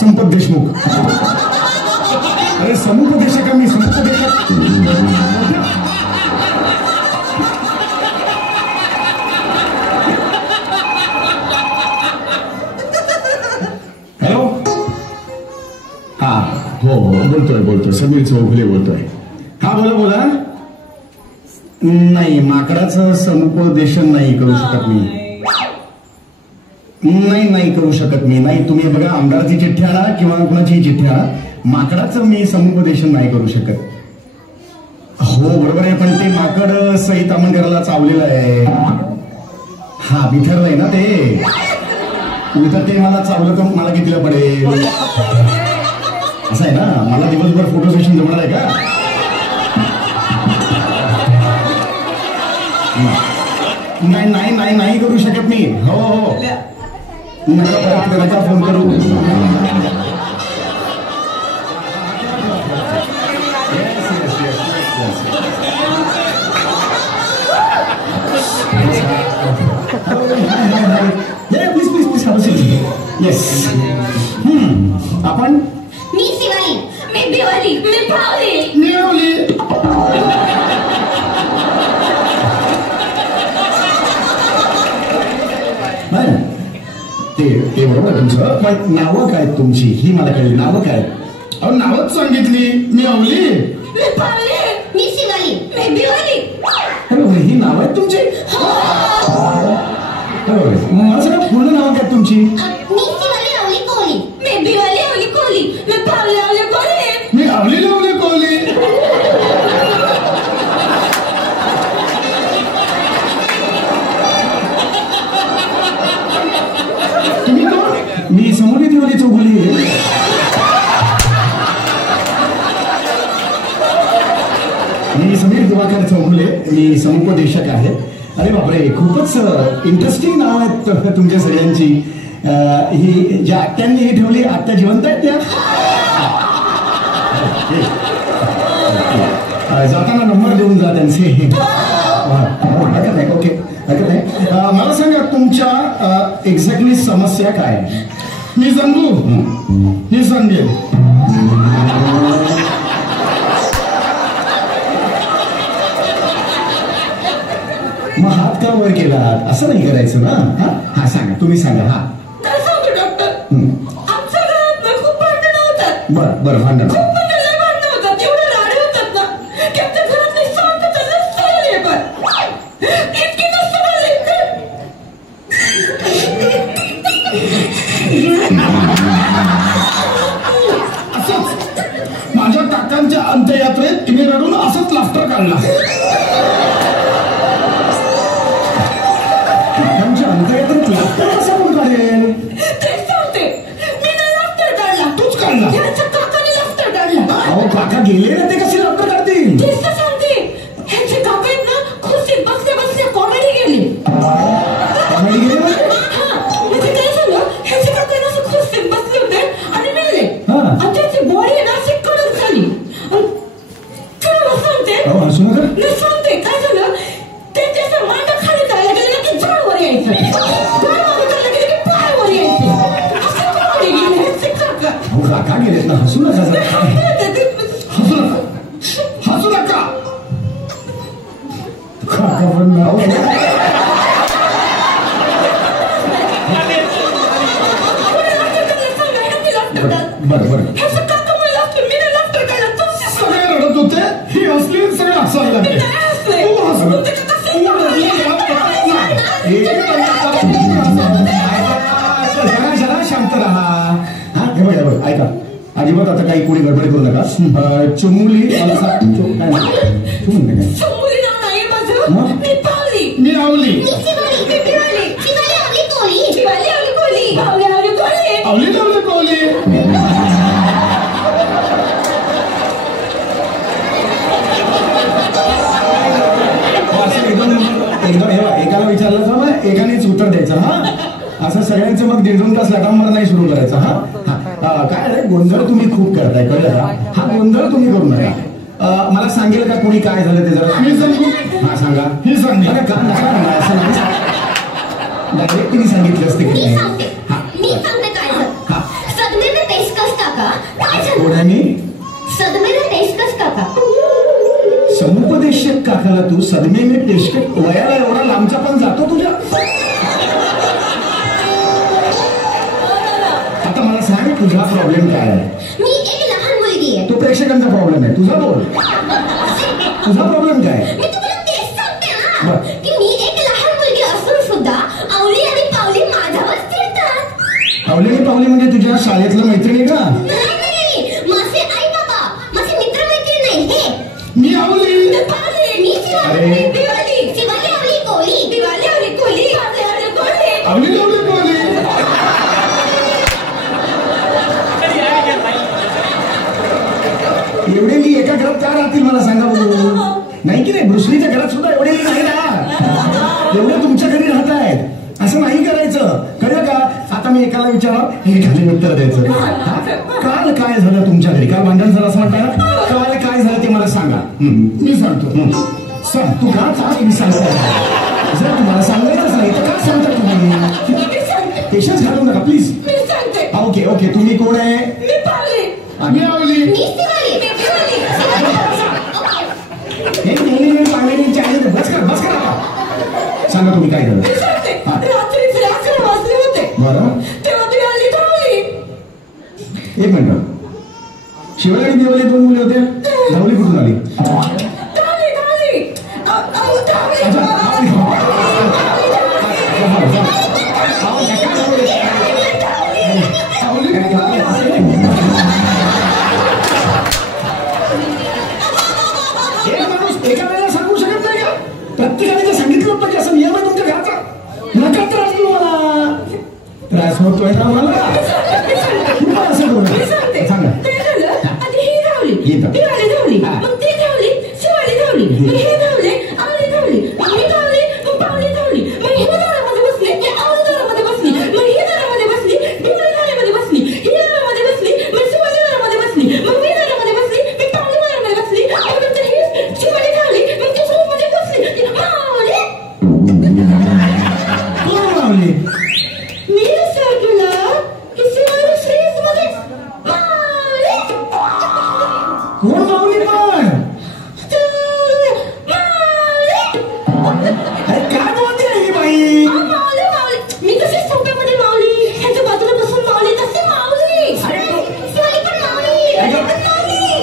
संपत देशमुख. अरे समुपदेशक मी समुपदेशक. हॅलो. हा हो बोलतोय समीर चौगुले बोलतोय. हा बोला. नाही माकडाचं समुपदेशन नाही करू शकत मी. नाही करू शकत मी. नाही तुम्ही बघा आमदाराची चिठ्ठी आणा किंवा कुणाची चिठ्ठी आणा. माकडाचं मी समुपदेशन नाही करू शकत. हो बरोबर आहे पण ते माकड सई तामणकरला चावलेलं आहे. हा बिथरलंय ना ते. तर ते मला चावलं तर मला कितीला पडेल असं आहे ना. मला दिवसभर फोटो सेशन जमणार आहे का. नाही करू शकत मी. हो नका फोन करू. Please yes. आपण मी शिवाली, मी बिवाली, मी पावली, मिळवली. ते बरोबर तुमचं पण नावं काय तुमची ही मला कळली. नावं काय. अहो नावच सांगितली. मी अवली, मी पावली, मी शिवाली, मी बिवाली. अरे ही नाव आहेत तुमची. मला सगळं पूर्ण नाव काय तुमची. मी शिवाली आवली कोहली, मी बिवाली आवली कोहली, मी पावली आवली कोहली, मी आवली लावली कोहली. तुम्ही कोण. मी समोर दिवाळी चौगुले. मी समीर दिवाकर चौगुले. मी समुपदेशक आहे. अरे बापरे खूपच इंटरेस्टिंग नाव आहेत तुमच्या सगळ्यांची. ही ज्या आत्यांनी ही ठेवली आत्या जिवंत आहेत त्या. जाताना नंबर देऊन जा त्यांचे. हरकत नाही. ओके हरकत नाही. मला सांगा तुमच्या एक्झॅक्टली समस्या काय. मी सांगू. मी सांगेल. मग हात का वर केला असं नाही करायचं ना. हा सांगा तुम्ही सांगा. हा काय सांगू डॉक्टर. आमच्या घरात ना खूप भांडणं होतात. बरं भांडण. खूप म्हणजे लय भांडणं होतात. एवढे राडे होतात ना की आमच्या घरात नाही शांतता नसते. पण इतकी नसते झाली. असंच माझ्या काकांच्या अंत्ययात्रेत तिने रडून असंच लाफ्टर काढला. अंत्ययात्रेत लाफ्टर कसा कोण काढेल. तेच सांगते. मी नाही लाफ्टर काढला. तूच काढला. ह्यांच्या काकाने लाफ्टर काढला. अहो काका गेले ना ते कशी लाफ्टर काढतील. तेच तर सांगते. ह्यांचे काका आहेत ना खुर्चीत बसल्या कॉमेडी गेली. कॉमेडी गेली म्हणजे काय झालं ह्याचे काका ना खुर्चीत बसले होते आणि मिळले आणि त्याची बॉडी ना अशी कडक झाली. सांगते हसू नका. मी सांगते काय झालं त्यांच्या असं मांडा खाली जायला गेलं की झाडवर यायचं. झाड मागे चाललं गेलं की पायावर यायचे. असं कॉमेडी गेली ह्याचे काका. काका गेलेत ना. हसू नका. हसू नका. हसू नका. काका पण नाव बरं ह्याचं काका मला लाफ्टर मी नाही लाफ्टर काढला. तुमचे सगळे रडत होते. ही हसली सगळे हसायला लागले. नाही हसले. तू हसलो. शांत राहा. हा बघ ऐका अजिबात आता काही कोणी गडबड करू नका. चमुली मला काय तू म्हणते काय. चमुली नाव नाही माझं. मी पावली, मी आवली, मी शिवाली, मी बिवाली, शिवाली आवली कोहली, शिवाली आवली कोहली, पावली आवली कोहली, आवली लावली कोहली. एकदम एकाला विचारलं तर मग एकानेच उत्तर द्यायचं. हा असं सगळ्यांचं मग 1.5 तास लटांवर नाही सुरू करायचं. हा काय रे गोंधळ तुम्ही खूप करताय कळलं का. हा गोंधळ तुम्ही करू नका. मला सांगेल का कोणी काय झालं ते जरा. मी सांगू. हा सांगा. ही सांगेल का असं डायरेक्ट तुम्ही सांगितलं असते की मी सांगते काय झालं. सदमेने टेस्ट कोण आहे मी? सदमेला पेशकश काका. समुपदेशक काकाला तू सदमे में पेशकश? वयाला एवढा लांबचा पण जातो तुझ्या? आता मला सांग तुझा प्रॉब्लेम काय आहे? मी एक लहान मुलगी आहे. तो प्रेक्षकांचा प्रॉब्लेम आहे, तुझा बोल. तुझा प्रॉब्लेम काय? मी तुम्हाला तेच सांगते ना की मी एक लहान मुलगी असून सुद्धा आवली आणि पावली माझ्यावर फिरतात. आवली आणि पावली म्हणजे तुझ्या शाळेतलं मैत्रिणी का? नाही, माझे आई बाबा, माझे मित्र मैत्रिणी नाही. हे मी आवली, मी शिवाली, दिवाळी, शिवाली आवली कोली, दिवाळी आवली कोली, आवली कोली, आवली आवली पावली. एवढे मी एका घरात का राहतील मला सांगा बघू? नाही की नाही, ब्रुसलीच्या घरात सुद्धा एवढे नाही ना. एवढे तुमच्या घरी राहत आहेत, असं नाही करायचं, कळलं का? आता मी एकाला विचारा, एकाने उत्तर द्यायचं. काल काय झालं तुमच्या घरी? काल भांडण झालं असं म्हणतात. काल काय झालं ते मला सांगा. मी सांगतो. सांग तू का सांग, मी सांगतो. जर तुम्हाला सांगायचंच नाही तर का सांगता तुम्ही? पेशन्स घालू नका प्लीज. ओके ओके, तुम्ही कोण आहे? मी आवली. हे नेहमी पाण्याने चायने बस करा बस करा. सांगा तुम्ही काय झालं? बरं, एक मिनिट. शिवाली आणि दिवाळी दोन मुली होत्या, धावली कुठून आली? एक माणूस एका वेळेला सांगू शकत नाही का? प्रत्येकाने जर सांगितलं होतं की असं नियम आहे तुमच्या घराचा, नका त्रास देऊ मला. त्रास होतोय ना मला? असं बोल सांगा. कोण माऊली पण? अरे काय बोलते ही बाई? मी कशी सोप्यामध्ये मावली, ह्याच्या बाजूला बसून मावली, तसे मावली. शिवाली पण मावली.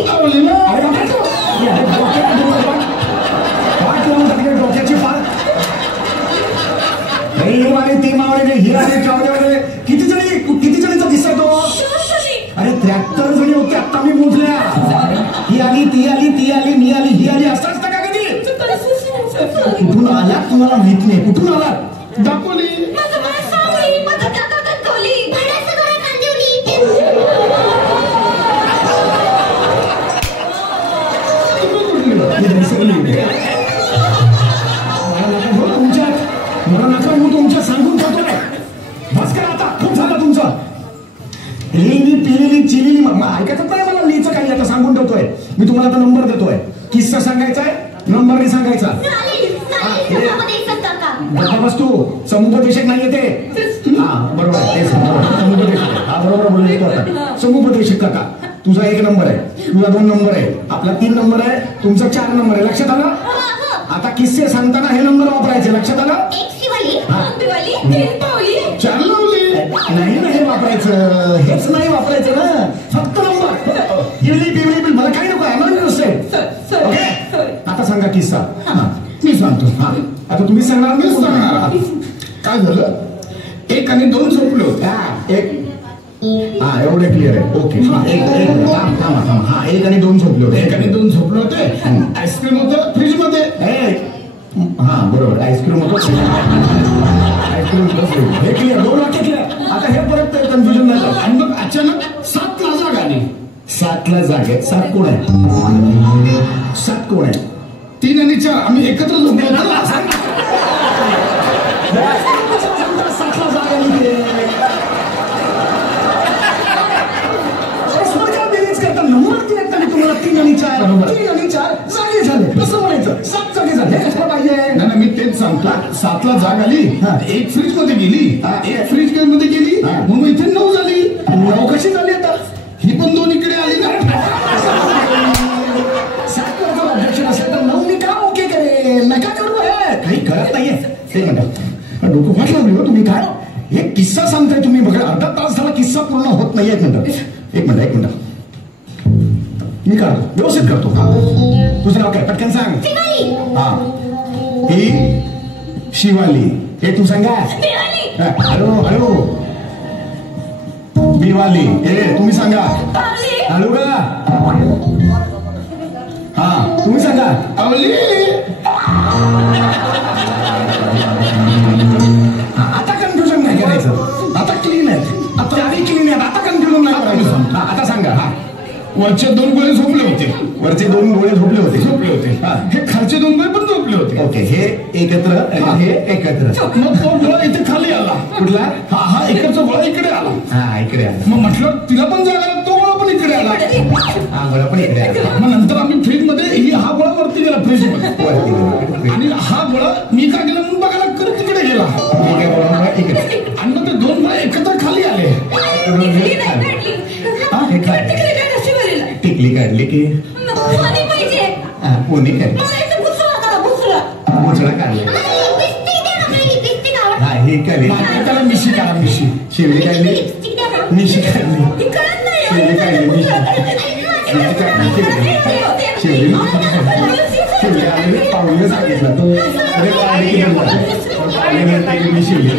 माऊली ना? पाठ लावून टाकले डोक्याची पाठ. ती मावळी नाही, ही आली चावल्यावर किती जणीचा दिसतो तो? अरे 73 जणी होती आता मी मोजल्या. ही आली, ती आली, ती आली, मी आली, ही आली, असं असतं का कधी? कुठून आलात तुम्हाला माहित नाही. कुठून आलात? दापोली. मला नका मी तुमच्या सांगून ठेवतोय. बस करा आता, खूप झालं तुमचं. लिहिली पिलेली चिलेली ऐकायचं नाही मला. लिहिचं काही आता सांगून ठेवतोय मी तुम्हाला. आता नंबर देतोय. किस्सा सांगायचा आहे, नंबर नाही सांगायचा. बस तू समुपदेशक नाही येते. हा बरोबर आहे, समुपदेशक. हा बरोबर बोलले तो आता. समुपदेशक काका, तुझा 1 नंबर आहे, तुझा 2 नंबर आहे, आपला 3 नंबर आहे, तुमचा 4 नंबर आहे. लक्षात आलं? आता किस्से सांगताना हे नंबर वापरायचे. लक्षात आलं? नाही ना हे वापरायचं, हेच नाही वापरायचं ना. फक्त नंबर बिल मला काही नको. ओके, आता सांगा किस्सा. मी सांगतो. आता तुम्ही सांगणार, मी सांगणार. काय झालं? 1 आणि 2 झोपले होते. हा एवढे क्लिअर आहे. ओके, हा 1 आणि 2 झोपले होते. 1 आणि 2 झोपले होते. आईस्क्रीम होतं फ्रीज मध्ये. हा बरोबर, आईस्क्रीम होतं. आईस्क्रीम हे क्लिअर, 2 वाक्य क्लिअर. आता हे परत कन्फ्युजन नाही. आणि मग अचानक 7ला जाग आली. 7ला जाग आहे. 7 कोण आहे? 7 कोण आहे? 3 आणि 4 आम्ही एकत्र झोपलो. 7ला जाग आली. नंबर तुम्हाला 3 आणि 4 जागे झाले. कसं म्हणायचं? 7 जागे झाले. हे कसं पाहिजे? नाही मी तेच सांगतो. 7ला जाग आली, 1 फ्रीज मध्ये गेली, 1 फ्रीज मध्ये गेली, म्हणून इथे 9 झाली. 9 कशी झाली? आता ही पण 2 इकडे आली ना. एक मिनिट डोकं फाट लावली हो तुम्ही काय एक किस्सा सांगताय तुम्ही बघा अर्धा तास झाला किस्सा पूर्ण होत नाही. एक मिनिट मी करतो व्यवस्थित करतो. तुझं नाव काय पटकन सांग. हा ही शिवाली हे तू सांगा. हॅलो बिवाली हे तुम्ही सांगा. हॅलो का हा तुम्ही सांगा. अवली आता कन्फ्युजन नाही करायचं. आता क्लीन आहे. आता क्लीन आहे. आता कन्फ्युजन नाही करायचं. आता सांगा. हा वरचे 2 गोळे झोपले होते. वरचे 2 गोळे झोपले होते. हे खालचे 2 गोळे पण झोपले होते. ओके हे एकत्र हे एकत्र. मग तो गोळा इथे खाली आला. कुठला हा इकडचा गोळा इकडे आला. हा इकडे आला. मग म्हटलं तिला पण जायला तो गोळा पण इकडे आला. हा गोळा पण इकडे आला. मग नंतर आम्ही फ्रीज मध्ये हा गोळा वरती गेला फ्रीज मध्ये आणि हा गोळा मी का गेला म्हणून बघायला करत तिकडे गेला. आणि मग ते 2 गोळे एकत्र खाली आले. टिकली काढली की कोणी काढली मुचडा काढली. हा हे काढली. त्याला मिशी काढा. मिशी शिवली काढली. मिशी काढली. शिवली काढली. मिशी शिवली शिवली आले पाहुणे सांगितलं अरे काढली की पाहुणे म्हणते की मी शिवली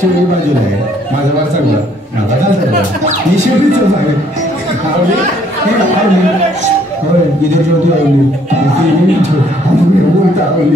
शिवली बाजूला आहे. माझं वार चांगलं माझा घालचा मी शिवलीच सांगेल. होय इधर ठेवती आवली आवली